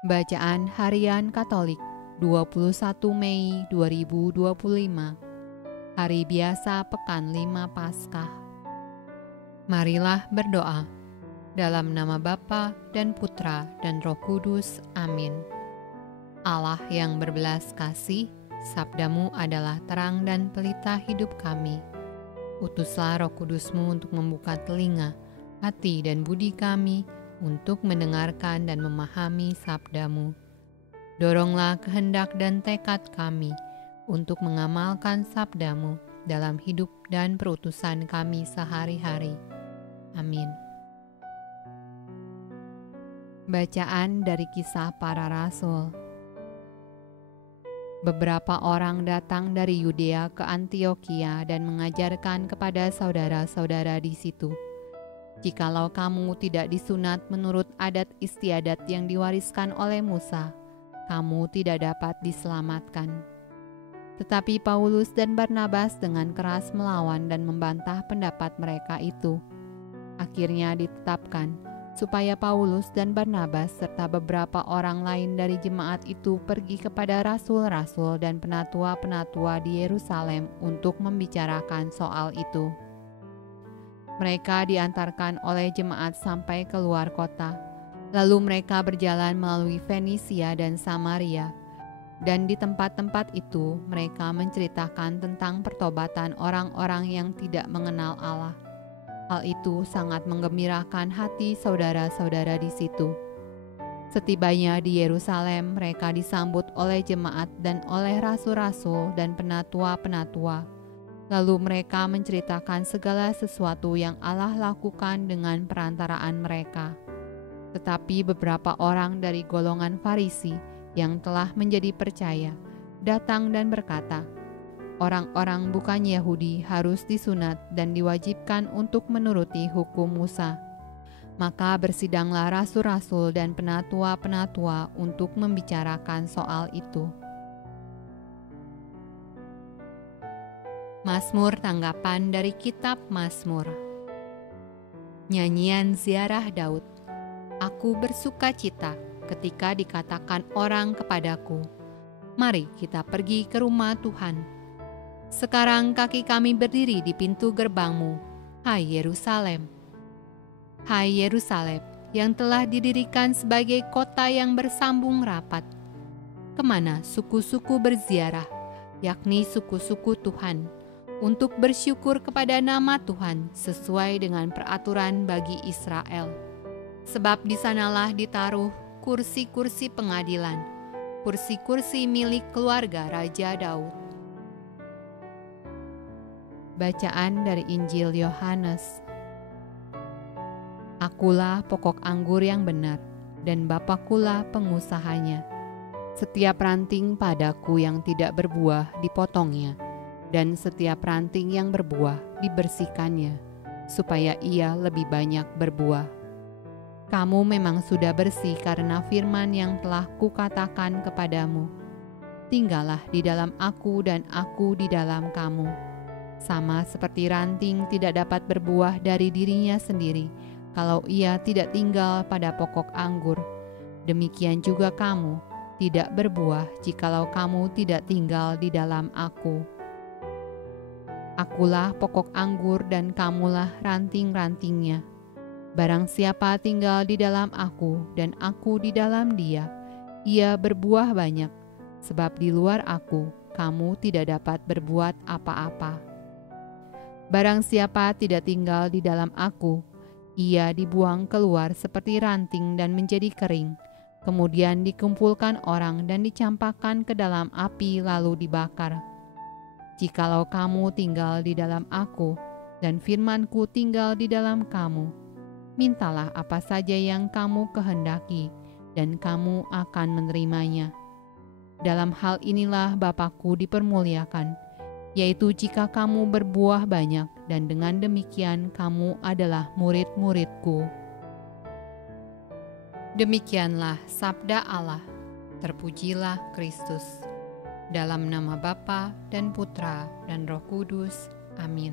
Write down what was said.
Bacaan Harian Katolik 21 Mei 2025, Hari Biasa Pekan 5 Paskah. Marilah berdoa. Dalam nama Bapa dan Putra dan Roh Kudus. Amin. Allah yang berbelas kasih, sabdamu adalah terang dan pelita hidup kami. Utuslah Roh Kudusmu untuk membuka telinga, hati dan budi kami, untuk mendengarkan dan memahami sabdamu. Doronglah kehendak dan tekad kami untuk mengamalkan sabdamu dalam hidup dan perutusan kami sehari-hari. Amin. Bacaan dari Kisah Para Rasul. Beberapa orang datang dari Yudea ke Antiokhia dan mengajarkan kepada saudara-saudara di situ, jikalau kamu tidak disunat menurut adat istiadat yang diwariskan oleh Musa, kamu tidak dapat diselamatkan. Tetapi Paulus dan Barnabas dengan keras melawan dan membantah pendapat mereka itu. Akhirnya ditetapkan supaya Paulus dan Barnabas serta beberapa orang lain dari jemaat itu pergi kepada rasul-rasul dan penatua-penatua di Yerusalem untuk membicarakan soal itu. Mereka diantarkan oleh jemaat sampai keluar kota. Lalu mereka berjalan melalui Fenisia dan Samaria. Dan di tempat-tempat itu mereka menceritakan tentang pertobatan orang-orang yang tidak mengenal Allah. Hal itu sangat menggembirakan hati saudara-saudara di situ. Setibanya di Yerusalem, mereka disambut oleh jemaat dan oleh rasul-rasul dan penatua-penatua. Lalu mereka menceritakan segala sesuatu yang Allah lakukan dengan perantaraan mereka. Tetapi beberapa orang dari golongan Farisi yang telah menjadi percaya datang dan berkata, orang-orang bukan Yahudi harus disunat dan diwajibkan untuk menuruti hukum Musa. Maka bersidanglah rasul-rasul dan penatua-penatua untuk membicarakan soal itu. Mazmur tanggapan dari Kitab Mazmur. Nyanyian ziarah Daud. Aku bersuka cita ketika dikatakan orang kepadaku, mari kita pergi ke rumah Tuhan. Sekarang kaki kami berdiri di pintu gerbangmu, hai Yerusalem. Hai Yerusalem, yang telah didirikan sebagai kota yang bersambung rapat. Kemana suku-suku berziarah, yakni suku-suku Tuhan, untuk bersyukur kepada nama Tuhan sesuai dengan peraturan bagi Israel. Sebab di sanalah ditaruh kursi-kursi pengadilan, kursi-kursi milik keluarga Raja Daud. Bacaan dari Injil Yohanes. Akulah pokok anggur yang benar, dan Bapakulah pengusahanya. Setiap ranting padaku yang tidak berbuah dipotongnya, dan setiap ranting yang berbuah dibersihkannya, supaya ia lebih banyak berbuah. Kamu memang sudah bersih karena firman yang telah kukatakan kepadamu. Tinggallah di dalam aku dan aku di dalam kamu. Sama seperti ranting tidak dapat berbuah dari dirinya sendiri, kalau ia tidak tinggal pada pokok anggur. Demikian juga kamu tidak berbuah jikalau kamu tidak tinggal di dalam aku. Akulah pokok anggur dan kamulah ranting-rantingnya. Barang siapa tinggal di dalam aku dan aku di dalam dia, ia berbuah banyak, sebab di luar aku kamu tidak dapat berbuat apa-apa. Barang siapa tidak tinggal di dalam aku, ia dibuang keluar seperti ranting dan menjadi kering, kemudian dikumpulkan orang dan dicampakkan ke dalam api lalu dibakar. Jikalau kamu tinggal di dalam aku, dan firman-Ku tinggal di dalam kamu, mintalah apa saja yang kamu kehendaki, dan kamu akan menerimanya. Dalam hal inilah Bapa-Ku dipermuliakan, yaitu jika kamu berbuah banyak, dan dengan demikian kamu adalah murid-murid-Ku. Demikianlah sabda Allah. Terpujilah Kristus. Dalam nama Bapa dan Putra dan Roh Kudus. Amin.